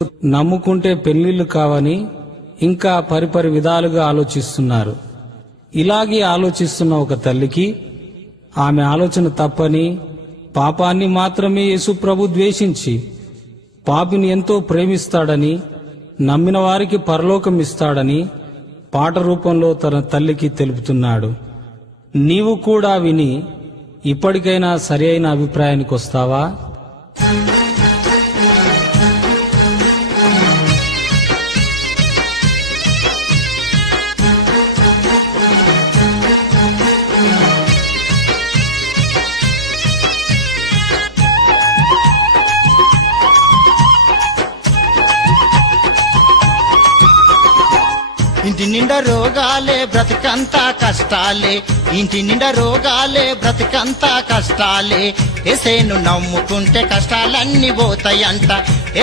నమ్ముకుంటే పెళ్లిళ్లు కావని ఇంకా పరిపరి విధాలుగా ఆలోచిస్తున్నారు. ఇలాగే ఆలోచిస్తున్న ఒక తల్లికి ఆమె ఆలోచన తప్పని, పాపాన్ని మాత్రమే యేసు ప్రభు ద్వేషించి పాపిని ఎంతో ప్రేమిస్తాడని, నమ్మిన వారికి పరలోకం ఇస్తాడని పాట రూపంలో తన తల్లికి తెలుపుతున్నాడు. నీవు కూడా విని ఇప్పటికైనా సరి అయిన అభిప్రాయానికి వస్తావా? ఇంటి నిండా రోగాలే బ్రతికంతా కష్టాలే, ఇంటి నిండా రోగాలే బ్రతికంతా కష్టాలే. ఎసేను నమ్ముకుంటే కష్టాలన్నీ పోతాయంట,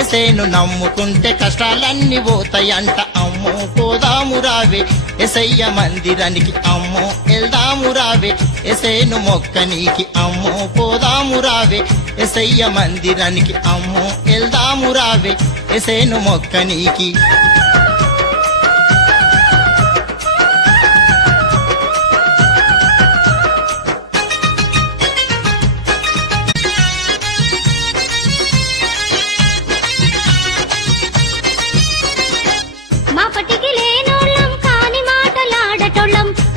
ఎసేను నమ్ముకుంటే కష్టాలన్నీ పోతాయంట. అమ్మో పోదాము రావే ఎసయ్య మందిరానికి, అమ్మో వెళ్దాము రావే ఎసేను మొక్కనీకి. అమ్మో పోదాము రావే ఎసయ్య మందిరానికి, అమ్మో వెళ్దాము రావే ఎసేను మొక్కనీకి.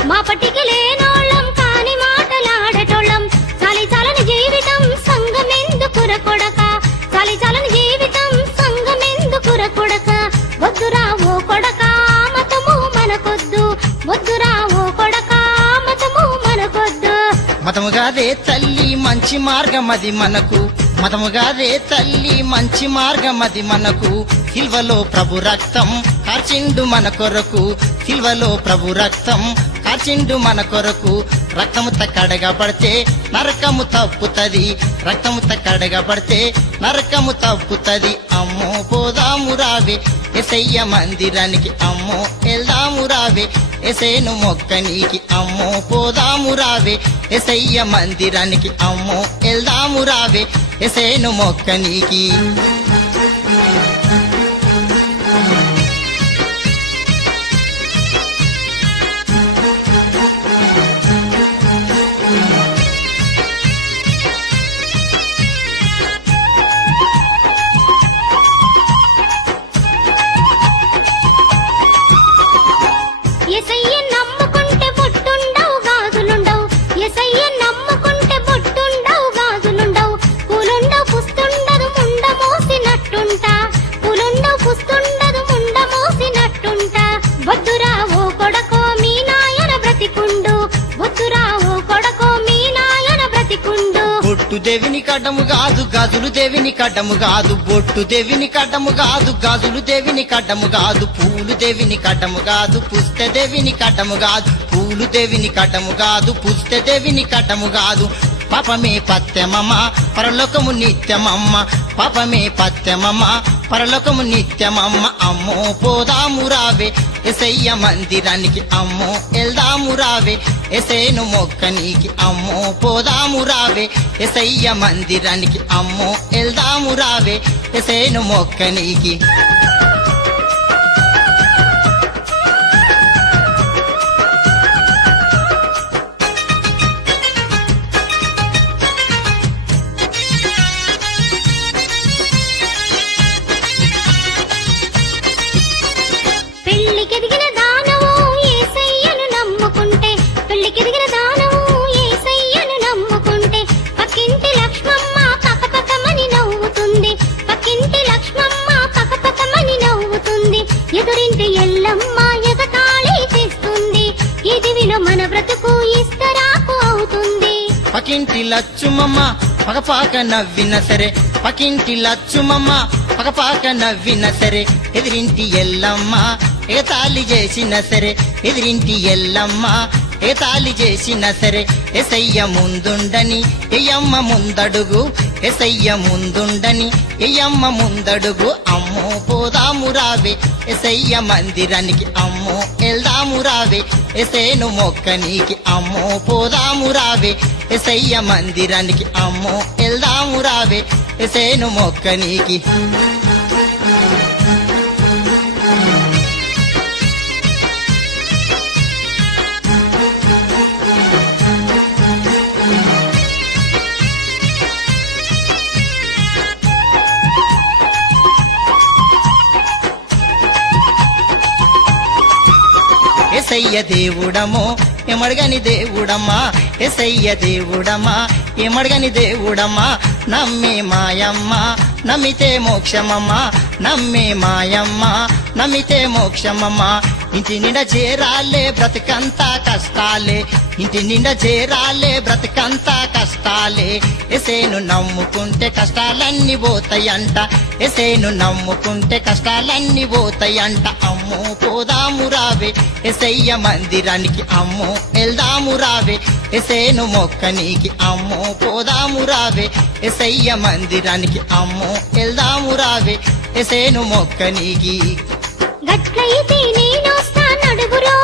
మాపటికి లేనోళ్ళం కాని మాటలాడటోళ్ళం. చాలి చాలని జీవితం సంగమెందుకుర కొడక, చాలి చాలని జీవితం సంగమెందుకుర కొడక. వద్దురా ఓ కొడక మతము మనకొద్దు, వద్దురా ఓ కొడక మతము మనకొద్దు. మతముగాదే తల్లి మంచి మార్గమది మనకు, మతముగాదే తల్లి మంచి మార్గమది మనకు. సిల్వలో ప్రభు రక్తం కార్చిండు మన కొరకు, సిల్వలో ప్రభు రక్తం కార్చిండు మన కొరకు. రక్తముత కడగబడితే నరకము తప్పుతది, రక్తముత కడగబడితే నరకము తప్పుతది. అమ్మో పోదాము రావే ఎసయ్య మందిరానికి, అమ్మో వెళ్దాము రావే ఎసేను మొక్కనీకి. అమ్మో పోదాము రావే ఎసయ్య మందిరానికి, అమ్మో వెళ్దాము రావే ఎసేను మొక్కనీకి. ఎసయ్య నమ్ముకుంటే బొట్టుండవు గాజులుండవు, ఎసయ్య నమ్ముకుంటే బొట్టుండవు గాజులుండవు. పూలుండవు పుస్తుండదు ముండ మోసినట్టుంటా, పూలుండవు పుస్తుండదు ముండ మోసినట్టుంటా. వద్దురా ఓ కొడకో మీ నాయన బ్రతికుండు, వద్దురా ఓ కొడకో మీ నాయన బ్రతికుండు. బొట్టు దేవిని కడ్డము కాదు గాజులు దేవిని కడ్డము కాదు, బొట్టు దేవిని కడ్డము కాదు గాజులు దేవిని కడ్డము కాదు. పూలు దేవిని కడ్డము కాదు పుస్తె దేవిని కడ్డము కాదు, పూలు దేవిని కడ్డము కాదు పుస్తె దేవిని కడ్డము కాదు. పాపమే పత్యమమ్మ పరలోకము నిత్యమమ్మ, పాపమే పత్యమమ్మ పరలోకము నిత్యమమ్మ. అమ్మో పోదాము రావే ఎసయ్య మందిరానికి, అమ్మో వెళ్దాము రావే ఎసేను మొక్కనీకి. అమ్మో పోదాము రావే ఎసయ్య మందిరానికి, అమ్మో వెళ్దాము రావే ఎసేను మొక్కనీకి. పెళ్లికెదిగిన దానవు యేసయ్యను నమ్ముకుంటే, పెళ్లికెదిగిన దానవు యేసయ్యను నమ్ముకుంటే. పక్కింటి లక్ష్మమ్మ పకపకమని నవ్వుతుంది, పక్కింటి లక్ష్మమ్మ పకపకమని నవ్వుతుంది. ఎదురింటి ఎల్లమ్మ ఎగతాళి చేస్తుంది, ఈ దివిలో మన బ్రతుకు ఇస్తరాకు అవుతుంది. పక్కింటి లచ్చుమమ్మ పగపాక నవ్విన సరే, పక్కింటి లచ్చుమమ్మ పగపాక నవ్విన సరే. ఎదిరింటి ఎల్లమ్మ ఎగతాళి చేసిన సరే, ఎదిరింటి ఎల్లమ్మ ఎగతాళి చేసిన సరే. ఎసయ్య ముందుండని ఎయ్యమ్మ ముందడుగు, ఎసయ్య ముందుండని ఎయ్యమ్మ ముందడుగు. అమ్మో పోదాము రావే ఎసయ్య మందిరానికి, అమ్మో వెళ్దాము రావే ఎసేను మొక్కనీకి. అమ్మో పోదాము రావే ఎసయ్య మందిరానికి, అమ్మో వెళ్దాము రావే ఎసేను మొక్కనీకి. ఎసయ్య దేవుడమో ఎమడగని దేవుడమ్మా ఎసయ్య దేవుడమ్మా ఎమడగని దేవుడమ్మా నమ్మే మాయమ్మ నమ్మితే మోక్షమమ్మా నమ్మే మాయమ్మ నమ్మితే మోక్షమమ్మా ఇంటి నిండా చేరాలే బ్రతుకంతా కష్టాలే ఇంటి నిండా చేరాలే బ్రతుకంతా కష్టాలే ఎసేను నమ్ముకుంటే కష్టాలన్నీ పోతాయంట ఎసేను నమ్ముకుంటే కష్టాలన్నీ పోతాయంట అమ్మో పోదాము రావే ఎసయ్య మందిరానికి అమ్మో వెళ్దాము రావే ఎసేను మొక్కనికి అమ్మో పోదాము రావే ఎసయ్య మందిరానికి అమ్మో వెళ్దాము రావే ఎసేను మొక్కనికి గట్లయితే నేనొస్తా నడుగురో